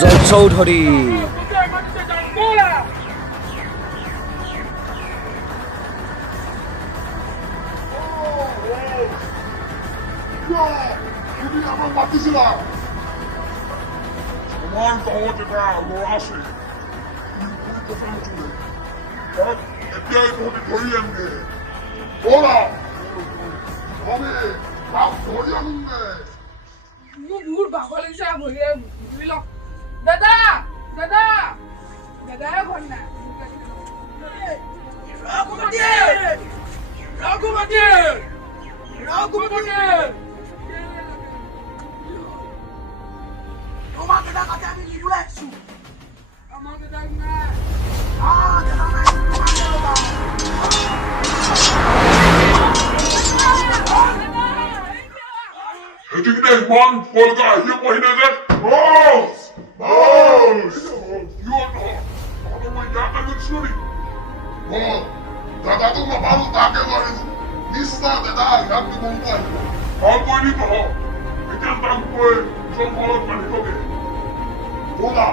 জয় চৌধুৰী তুমি আমাক মাতিছিলা আমাৰ গাঁৱত এটা ল'ৰা আছে কথা নুশুনে তাক এতিয়াই তহঁতি ধৰি আনগে ব'লা আমি তাক ধৰি আনোগে মোৰ বহুত ভাগৰ লাগিছে ভৰিয়ে ধুই লওক দাদা দাদা দাদাই ঘৰ নাই ৰাঘুপতি ৰাঘুপতি ৰাঘুপতি তোমাক এটা কাটে আমি নিবলৈ আহিছো আমাক এটা নাই এদিকে ইমান ফলকা আহিয়ে পঢ়িলে যে বস বস কিয় তহঁতৰ মই ইয়াত আহিছিলো নি বল দাদাটো নাপালো তাকে মাৰিছো নিশ্চয় দাদা ইয়াত দিব পাৰিব ভাল কৰিলি তহঁত এতিয়া তাক গৈ নিজৰ ঘৰত বান্ধিবগে ব'লা